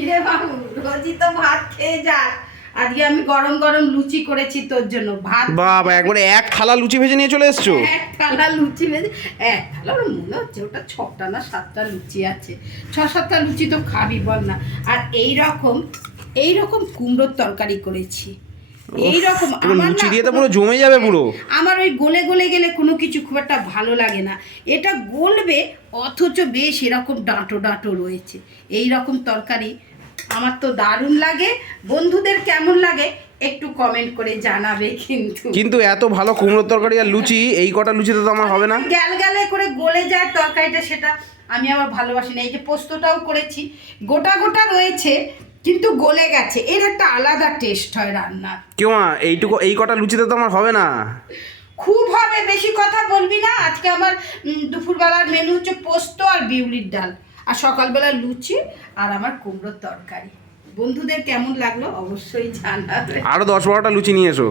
হিরে বাবু রোজই তো ভাত খেয়ে যাস আজকে আমি গরম গরম লুচি করেছি তোর জন্য। ভাত বাবা একবারে এক থালা লুচি ভেজে নিয়ে চলে এসছো? এক থালা লুচি ভেজে এক থালা ওর মনে হচ্ছে ওটা ছটা না সাতটা লুচি আছে। ছ সাতটা লুচি তো খাবি বল না। আর এই রকম এই রকম কুমড়োর তরকারি করেছি। এই রকম পুরো লুচি দিয়ে তো পুরো জমে যাবে পুরো। আমার ওই গলে গলে গেলে কোনো কিছু খুব একটা ভালো লাগে না। এটা গলবে অথচ বেশ এরকম ডাঁটো ডাঁটো রয়েছে। এই রকম তরকারি আমার তো দারুণ লাগে। বন্ধুদের কেমন লাগে একটু কমেন্ট করে জানাবে কিন্তু। কিন্তু এত ভালো কুমড়োর তরকারি আর লুচি এই কটা লুচিতে তো আমার হবে না। গ্যাল গ্যালে করে গলে যায় তরকারিটা সেটা আমি আবার ভালোবাসি না। এই যে পোস্তটাও করেছি গোটা গোটা রয়েছে কিন্তু গলে গেছে। এর একটা আলাদা টেস্ট হয় রান্নার। কেউ এইটুকু এই কটা লুচিতে তো আমার হবে না। খুব হবে বেশি কথা বলবি না। আজকে আমার দুপুরবেলার মেনু হচ্ছে পোস্ত আর বিউলির ডাল। আর সকালবেলা লুচি আর আমার কুমড়োর তরকারি। বন্ধুদের কেমন লাগল অবশ্যই জানাবে। আরও দশ বারোটা লুচি নিয়ে এসো।